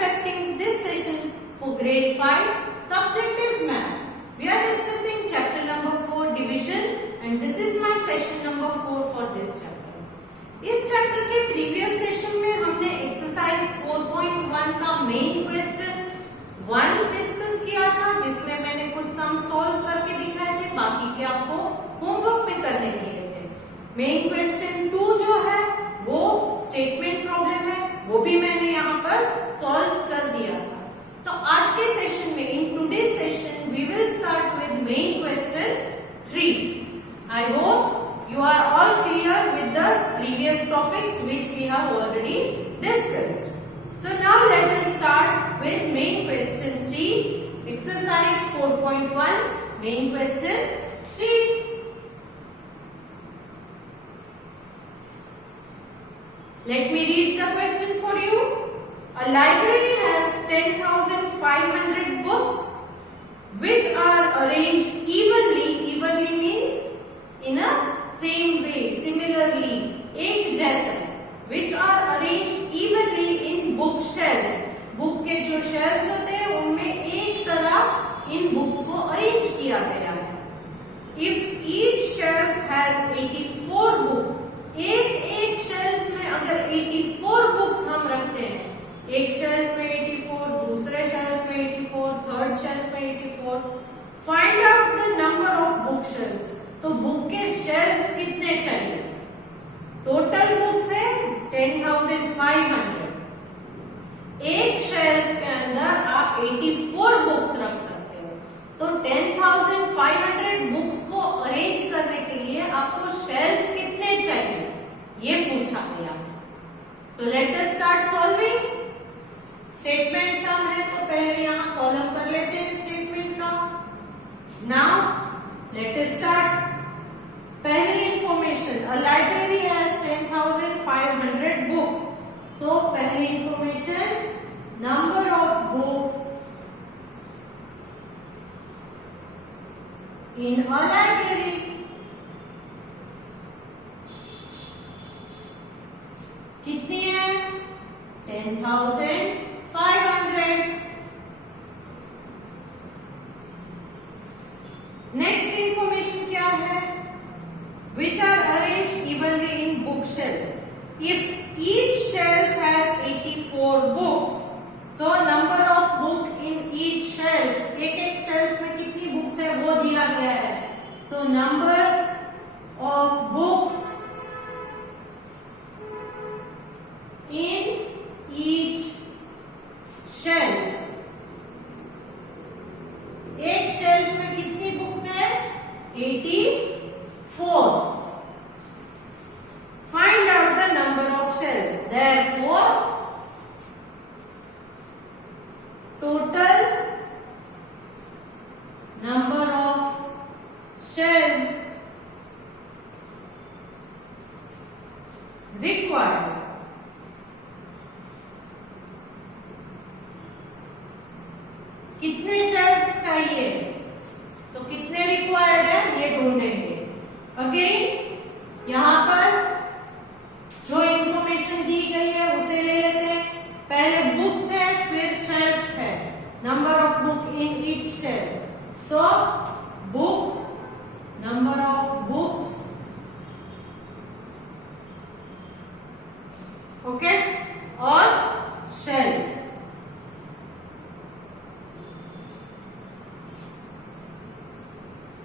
conducting this session for grade 5. Subject is math. We are discussing chapter number 4 division and this is my session number 4 for this chapter. इस chapter के previous session में हमने exercise 4.1 का main question 1 discuss किया था, जिसमें मैंने कुछ सम सॉल्व करके दिखाए थे, बाकी के आपको होमवर्क पे करने दिए थे। मेन क्वेश्चन 2 जो है वो स्टेटमेंट प्रॉब्लम है, वो भी मैंने यहाँ पर सॉल्व कर दिया था। तो आज के सेशन में in today session we will start with main question 3। I hope you are all clear with the previous topics which we have already discussed. So now let us start with main question 3, exercise 4.1, main question 3. Let me read the question for you. A library has 10,500 books which are arranged evenly. Evenly means in a same way, similarly, एक जैसा, which are arranged evenly in book shelves. Book के जो shelves होते हैं उनमें एक तरह इन books को अरेंज किया गया है। If each shelf has 84 book, एक शेल्फ में अगर 84 बुक्स हम रखते हैं, एक शेल्फ में 84, दूसरे शेल्फ में 84, थर्ड शेल्फ में 84, find out the number of book shelves. तो बुक के शेल्व्स कितने चाहिए? टोटल बुक्स है 10,500। एक शेल्फ के अंदर आप 84 बुक्स रख सकते हो, तो 10,500 बुक्स को अरेंज करने के लिए आपको शेल्फ कितने चाहिए ये पूछा गया। So let us start solving. Statement sum है तो पहले यहाँ कॉलम कर लेते हैं स्टेटमेंट का। Now let us start. पहली information, a library has 10,500 books. So पहली information, number of books in a library. कितनी है? 10,500। नेक्स्ट इंफॉर्मेशन क्या है? Which are arranged evenly in bookshelf. If each shelf has 84 books, so number of book in each shelf, एक shelf में कितनी books है वो दिया गया है। So number of books in each shelf, एक shelf में कितनी books है? 84. Find out the number of shelves. Therefore, total number of shelves required. कितने शेल्व्स चाहिए? तो कितने रिक्वायर्ड है ये ढूंढेंगे। अगेन यहाँ पर जो इंफॉर्मेशन दी गई है उसे ले लेते हैं। पहले बुक्स है, फिर शेल्फ है, number of book in each shelf. So book, number of books, okay, और शेल्फ।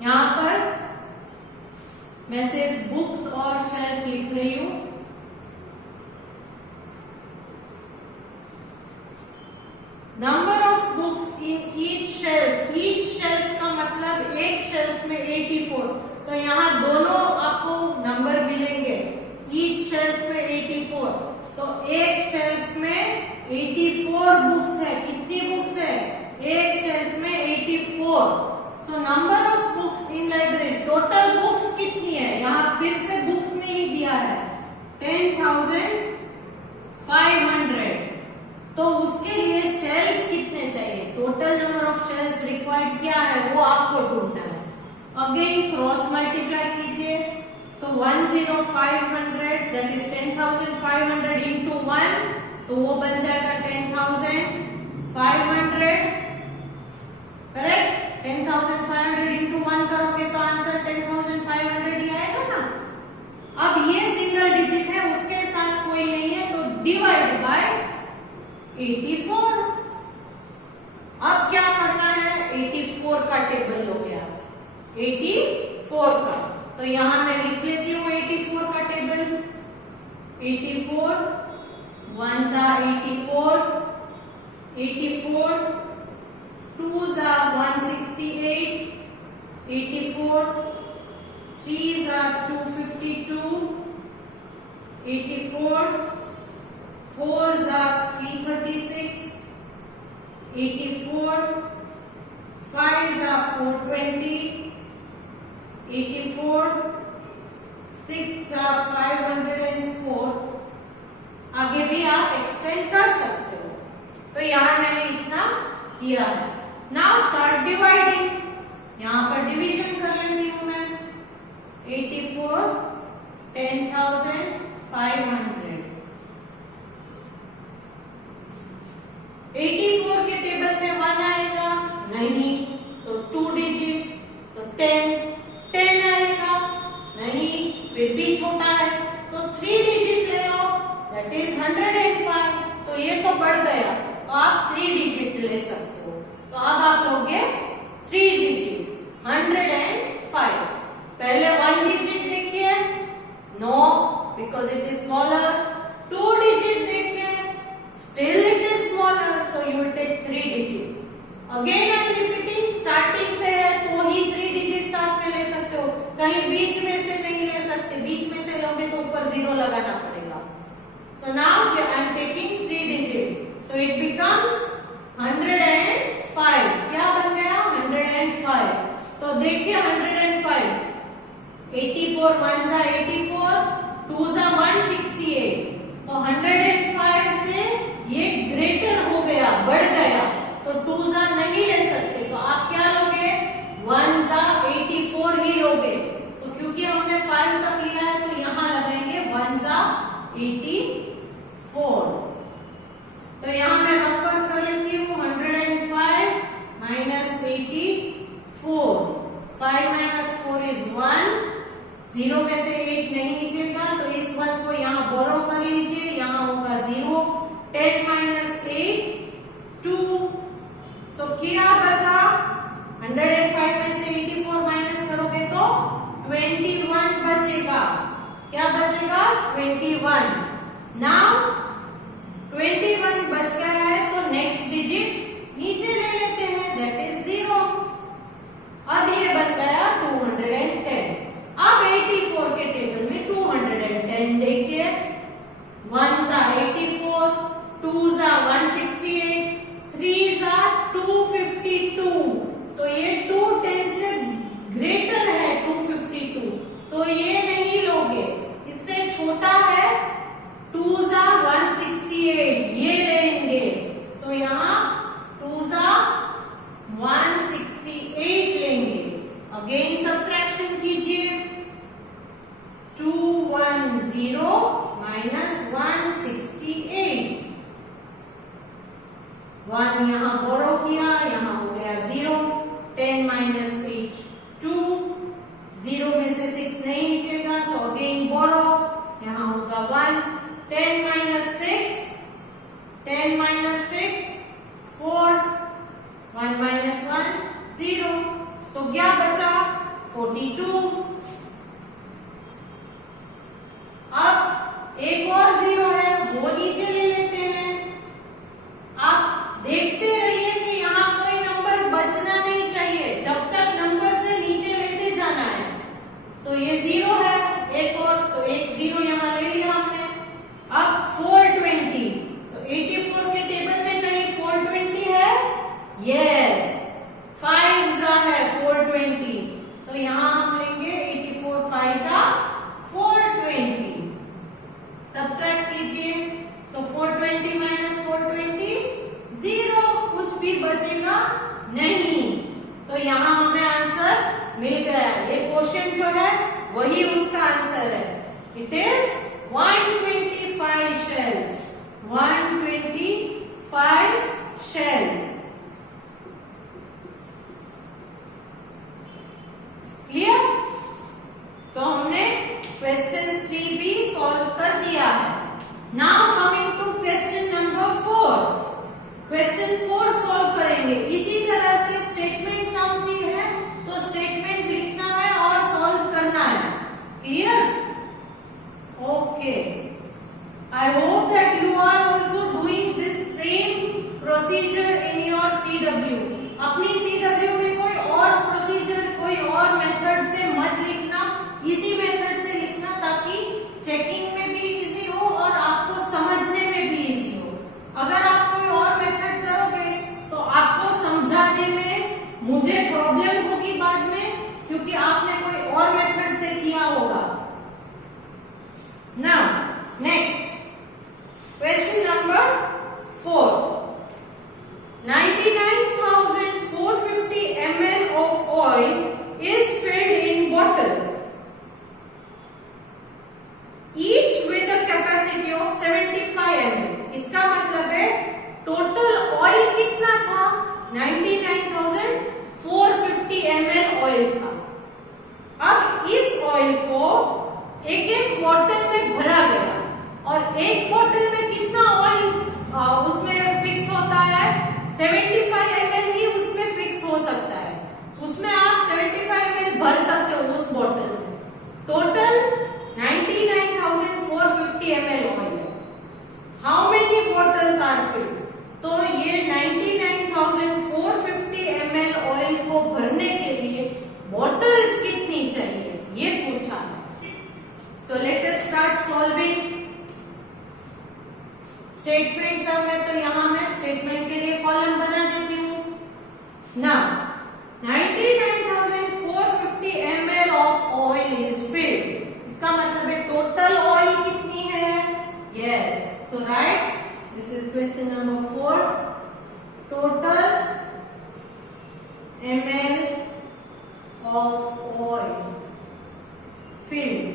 यहां पर मैं सिर्फ बुक्स और शेल्फ लिख रही हूं। Number of books in each shelf का मतलब एक शेल्फ में 84, तो यहाँ दोनों आपको नंबर मिलेंगे। ईच शेल्फ में 84, तो एक शेल्फ में 84 बुक्स है। कितनी बुक्स है? एक शेल्फ में 84। सो number of books in library, total books कितनी है? यहाँ फिर से बुक्स में ही दिया है 10,500, तो उसके लिए शेल्फ कितने चाहिए? Total number of shelf required क्या है वो आपको ढूंढना है। अगेन क्रॉस मल्टीप्लाई कीजिए, तो 10,500 दैट इज 10,500 इंटू 1, तो वो बन जाएगा 10,000। करेक्ट। 10,500 इंटू 1 करोगे तो आंसर 10,500 ही आएगा ना। अब ये सिंगल डिजिट है, उसके साथ कोई नहीं है, तो डिवाइड बाय 84। अब क्या करना है, 84 का टेबल लो गया, 84 का, तो यहां मैं लिख लेती हूँ 84 का टेबल। 84 1 जा 84, 84 2 जा 168, 84 3 जा 252, 84 4 जा 336, 84 5 जा 420, 84 6 जा 504। आगे भी आप एक्सपेंड कर सकते हो। तो यहां मैंने इतना किया है। Now start dividing. यहां पर डिवीजन कर लेती हूं मैं। 84 10,500। 84 के टेबल में 1 आएगा नहीं, तो 2 डिजिट, तो 10 आएगा नहीं, फिर भी छोटा है तो 3 डिजिट ले लो, दैट इज 105। तो ये तो बढ़ गया, तो आप 3 डिजिट ले सकते हो। तो अब आप लोगे 3 डिजिट 105। पहले 1 डिजिट देखिए, no because it is smaller. 2 digit देखिए, still it is smaller, so you will take 3 digit. Again I am repeating, starting से है तो ही 3 डिजिट साथ में ले सकते हो, कहीं बीच में से नहीं ले सकते। बीच में से लोगे तो ऊपर 0 लगाना पड़ेगा। So now I am taking 3 digit. So it becomes 105. क्या बन गया 105। तो देखिए 105, 84 1 जा 84, 2 जा 168। तो 105 से ये ग्रेटर हो गया, बढ़ गया, तो 2 जा नहीं ले सकते, तो आप क्या लोगे 1 जा 84 ही लोगे। तो क्योंकि हमने 5 तक लिया है तो यहां लगाएंगे 1 जा 84। तो यहां मैं रफ कर लेती हूँ 105 माइनस 84। 5 माइनस 4 इज 1, 0 में से 8 नहीं निकलेगा, तो इस 1 को यहाँ बोरो कर लीजिए, यहाँ होगा 0। 10 माइनस 8 2। सो क्या बचा, 105 में से 84 माइनस करोगे तो 21 बचेगा। क्या बचेगा 21। नाउ 21 बच गया है, तो नेक्स्ट डिजिट नीचे ले लेते हैं, दैट इज 0। अब ये बन गया 210। अब 84 के टेबल में 210 देखिए, 1 जा 84, 2 जा 168, 3 जा 252। तो ये 210 से ग्रेटर है 252, तो ये नहीं लोगे। इससे छोटा है 2 जा 168, ये लेंगे। सो यहाँ 2 जा 168 लेंगे। अगेन सब्ट्रैक्शन कीजिए, 210 माइनस 168। 1 यहाँ बोरो किया, यहाँ हो गया 0। 10 माइनस 8 2, 0 में से 6 नहीं निकलेगा, सो अगेन बोरो, यहाँ होगा 1। 10 माइनस 6 4, 1 माइनस 1 0। सो क्या बचा 42। अब एक और 0 है, वो नीचे ले लेते हैं। आप देखते रहिए कि यहाँ कोई नंबर बचना नहीं चाहिए, जब तक नंबर से नीचे लेते जाना है। तो ये 0 है, एक और, तो एक 0 यहाँ ले लिया हमने। अब 420, तो 84 के टेबल में कहीं 420 है, यस 5 जा है 420, तो यहाँ हम लेंगे 84 5 जा 420। सब्ट्रैक्ट कीजिए, सो 420 माइनस 420 0, कुछ भी बचेगा नहीं। तो यहाँ हमें आंसर मिल गया। ये क्वेश्चन जो है वही उसका आंसर है। It is 125 shells, 125 shells. Clear? तो हमने क्वेश्चन 3 भी सॉल्व कर दिया है. Now coming to question number 4. Question 4 solve करेंगे. इसी तरह से स्टेटमेंट सम सी है तो स्टेटमेंट लिखना है और सॉल्व करना है. Clear? Okay. I hope that you are also doing this same procedure in your CW. अपनी CW में कोई और प्रोसीजर, कोई और मेथड से मत लिखना, इसी मेथड से लिखना ताकि चेकिंग में भी इजी हो और आपको समझने में भी इजी हो. अगर आप कोई और मेथड करोगे तो आपको समझाने में मुझे प्रॉब्लम होगी बाद में, क्योंकि आपने कोई और मेथड से किया होगा. Now next question number 4. 99,450 ml of oil is filled in bottles, each with a capacity of 75 ml. इसका मतलब है टोटल ऑयल कितना था? 99,450 ml ऑयल था. अब इस ऑयल को एक एक बॉटल में भरा गया और एक बोतल में कितना ऑयल उसमें फिक्स होता है? 75 ml ही उसमें फिक्स हो सकता है. उसमें आप 75 ml भर सकते हो उस बोतल में. टोटल 99,450 ml ऑयल है. How many bottles are filled? तो ये 99,450 ml ऑयल को भरने के लिए बॉटल्स कितनी चाहिए ये पूछा है. So let us start solving. Statement sum है तो यहां मैं स्टेटमेंट के लिए कॉलम बना देती हूं. Now 99,450 ml of oil is filled. इसका मतलब है टोटल ऑयल कितनी है? Yes, so right, this is question number 4. Total ml of oil field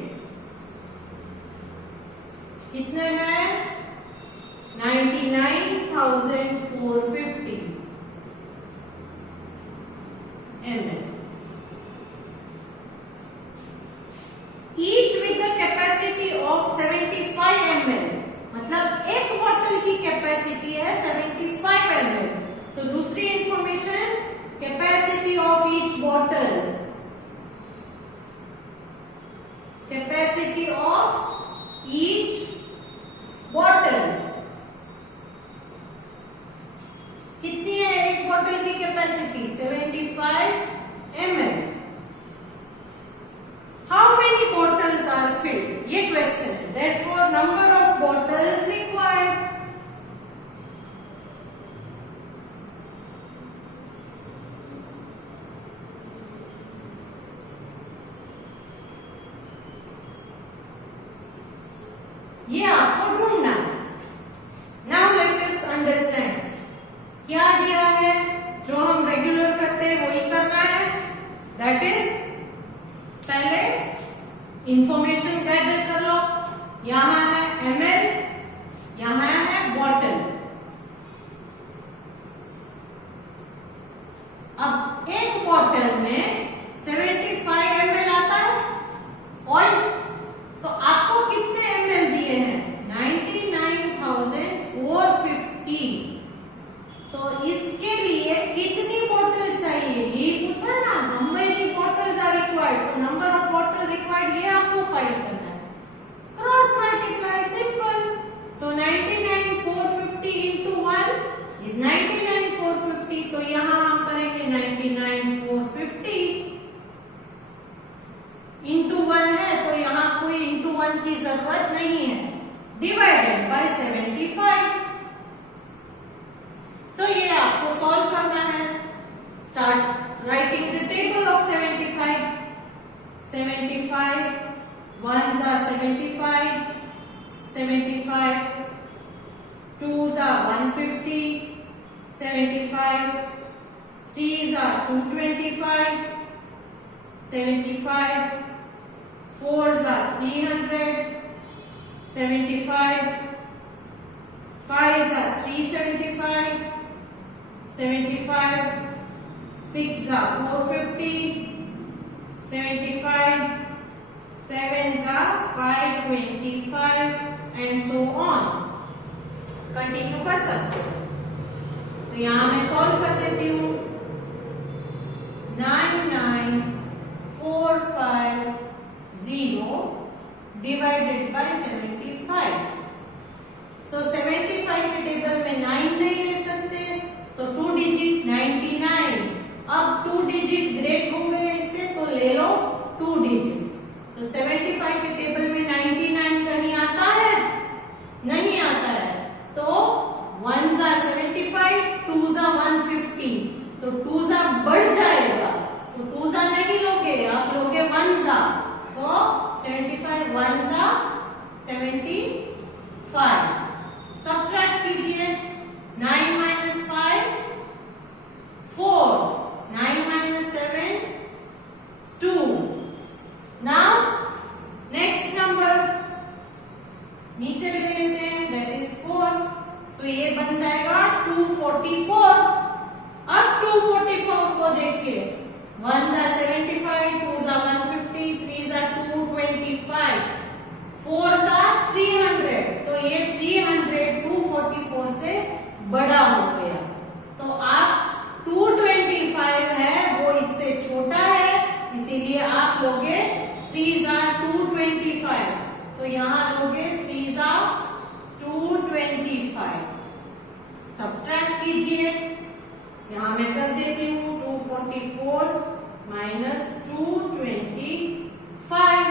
कितने हैं? 99,450 ml. Each with the capacity of 75 ml. मतलब एक बोतल की कैपेसिटी है 75 ml. तो दूसरी information, capacity of each bottle. Capacity of each bottle कितनी है? एक बोतल की capacity 75 ml. How many bottles are filled? ये क्वेश्चन है. Therefore number of bottles required. ये आपको ढूंढना है. Now let us understand. क्या दिया है? जो हम रेगुलर करते हैं वही करना है. दैट इज पहले इंफॉर्मेशन गैदर कर लो. यहां है ml, यहां है बॉटल. अब एक बॉटल में 75 ml आता है ऑयल. तो आपको कितने ml दिए हैं? 99,450. तो इसके लिए कितनी बोतल चाहिए ये पूछा ना. How many bottles are required. So number of bottle required ये आपको फाइंड करना है. Cross multiply, simple. So 99,450 into 1 is 99,450. तो यहां हम करेंगे 99,450 into 1 है तो यहां कोई into 1 की जरूरत नहीं है. Divided by 75. तो ये आपको सॉल्व करना है. Start writing the table of 75. 75 ones are 75, 75 twos are 150, 75 threes are 225, 75 fours are 300, 75 fives are 375, 75, 6 are 450, 75, 7 are 525 and so on. Continue कर सकते हो। तो यहां मैं सॉल्व कर देती हूं। 99450 डिवाइडेड बाय 75। सो 75 के टेबल में 9 नहीं ले सकते, तो 2 डिजिट 99। अब 2 डिजिट ग्रेट हो गए इससे, तो ले लो 2 डिजिट। तो 75 के टेबल में 99 कहीं आता है? नहीं आता है। तो 1 जा 75, 2 जा 150, तो 2 जा बढ़ जाएगा, तो 2 जा नहीं लोगे, आप लोगे 1 जा। सो 75 1 जा 75। सबट्रैक्ट कीजिए। 9 minus 5 4, 9 minus 7 2। Now next number नीचे ले लेते हैं, दैट इज 4। तो ये बन जाएगा 244। अब 244 को देखिए, 1 जा 75, 2 जा 150, 3 जा 225, 4 जा 300। तो ये 300 244 से बड़ा हो गया। तो आप 225 है वो इससे छोटा है, इसीलिए आप लोगे 3 जा 225। तो यहां लोगे 3 जा 225। सबट्रैक्ट कीजिए। यहां मैं कर देती हूं 244 माइनस 225।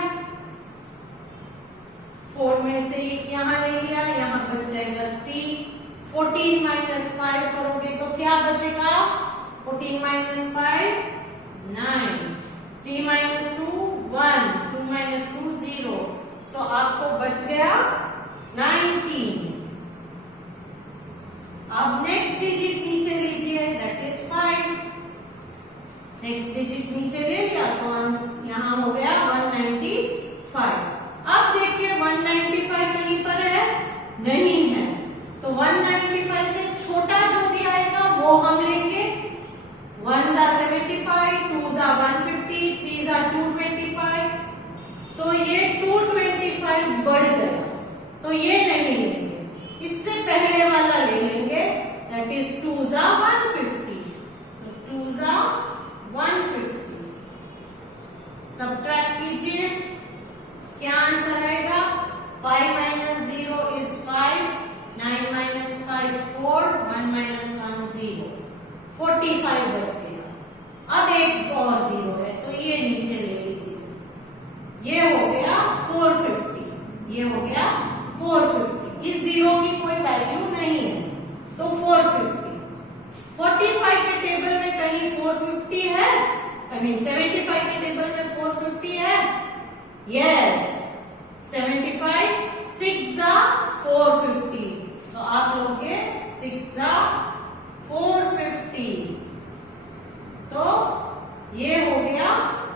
4 में से एक यहां ले लिया, यहां बच जाएगा 3। 14 माइनस 5 करोगे तो क्या बचेगा? 14 माइनस 5 9, 3 माइनस 2 1, 2 माइनस 2 0। सो आपको बच गया 19। अब नेक्स्ट डिजिट नीचे लीजिए, दैट इज 5। नेक्स्ट डिजिट नीचे ले लिया तो यहां हो गया 195। अब देखिए 195 कहीं पर है? नहीं है। तो 195 से छोटा जो भी आएगा वो हम लेंगे। 1 जा 75, 2 जा 150, 3 जा 225। तो ये 225 बढ़ गया, तो ये नहीं लेंगे, इससे पहले वाला ले लेंगे, दैट इज 2 जा 150। सो 2 जा 150। सबट्रैक्ट कीजिए, क्या आंसर आएगा? 5 माइनस 0 इज 5, 9 माइनस 5 4, 1 माइनस 1 0, 45 बच गया। अब एक और 0 है, तो ये नीचे ले लीजिए। ये हो गया 450, ये हो गया 450। इस 0 की कोई वैल्यू नहीं है, तो 450। 45 के टेबल में कहीं 450 है? आई मीन 75 के टेबल में 450 है? यस। 75 6 जा 450, तो आप लोगे 6 जा 450। तो ये हो गया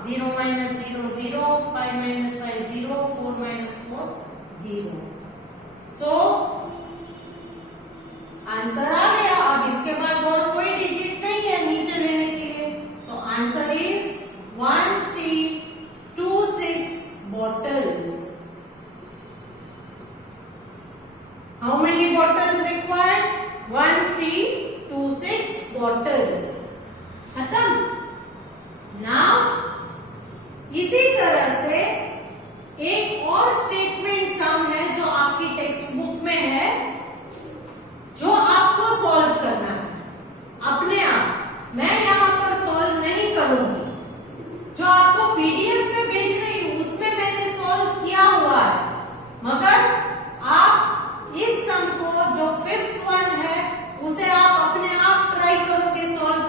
0 माइनस 0 0, 5 माइनस 5 0, 4 माइनस 4 0। सो आंसर आ गया। अब इसके बाद और कोई डिजिट नहीं है नीचे लेने के लिए, तो answer is 1326 bottles. How many bottles required? 1326 bottles. खत्म। नाउ इसी तरह से एक और स्टेटमेंट सम है जो आपकी टेक्स्ट बुक में है, जो आपको सॉल्व करना है अपने आप। मैं यहां पर सॉल्व नहीं करूंगी, जो आपको पीडीएफ में भेज रही हूं उसमें मैंने सॉल्व किया हुआ है, मगर आप इस सम को जो 5th वन है उसे आप अपने आप ट्राई करोगे सॉल्व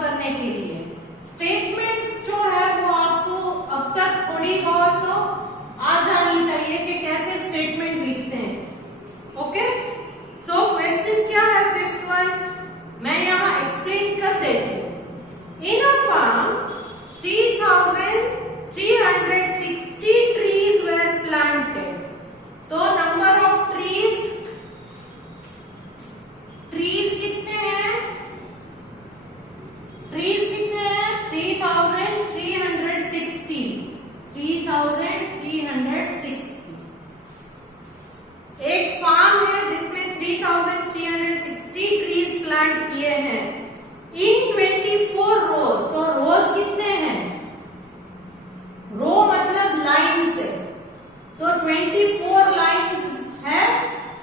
प्लांट किए हैं इन 24 रोज। तो रोज कितने हैं? रो मतलब लाइन से, तो 24 लाइन्स है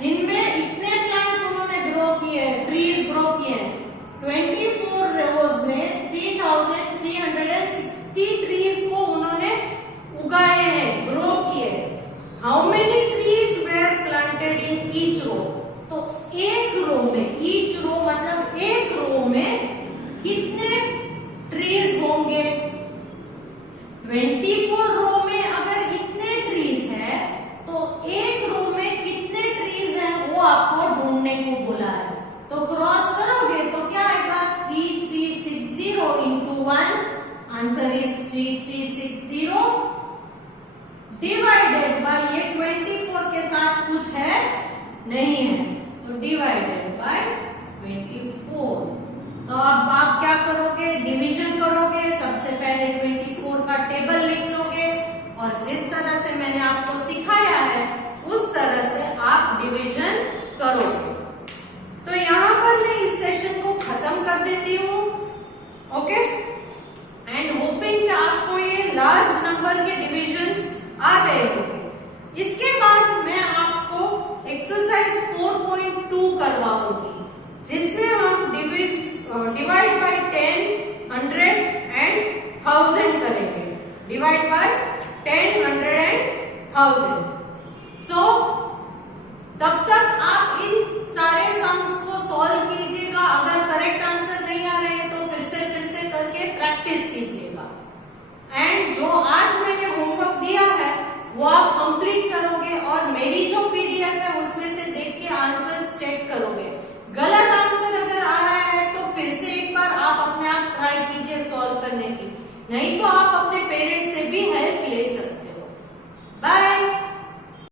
जिनमें इतने प्लांट्स उन्होंने ग्रो किए हैं, ट्रीज ग्रो किए हैं। 24 रोज में 3360 ट्रीज को उन्होंने उगाए हैं, ग्रो किए। How many trees were planted in each row? तो एक रो में, ईच रो मतलब एक रो में कितने ट्रीज होंगे? 24 रो में अगर इतने ट्रीज है तो एक रो में कितने ट्रीज हैं वो आपको ढूंढने को बोला है। तो क्रॉस करोगे तो क्या आएगा? 3360 into 1, answer is 3360 divided by, ये 24 के साथ कुछ है नहीं है, तो डिवाइडेड बाय 24। तो अब आप क्या करोगे? डिवीजन करोगे। सबसे पहले 24 का टेबल लिख लोगे और जिस तरह से मैंने आपको सिखाया है उस तरह से आप डिवीजन करोगे। तो यहाँ पर मैं इस सेशन को खत्म कर देती हूँ। ओके, एंड होपिंग कि आपको ये लार्ज नंबर के डिविजन्स आ गए होंगे। इसके बाद मैं आपको एक्सरसाइज 4.2 करवाऊंगी जिसमें हम डिवाइड बाय 10, 100 एंड 1000 करेंगे। Divide by 10, 100 and 1000। सो तब तक आप इन सारे सम्स को सॉल्व कीजिएगा। अगर करेक्ट आंसर नहीं आ रहे तो फिर से करके प्रैक्टिस कीजिएगा। एंड जो आज मैंने होमवर्क दिया है वो आप कंप्लीट करोगे और मेरी जो पीडीएफ है उसमें से देख के आंसर्स चेक करोगे। गलत आंसर अगर आ रहा है तो फिर से एक बार आप अपने आप ट्राई कीजिए सॉल्व करने की, नहीं तो आप अपने पेरेंट्स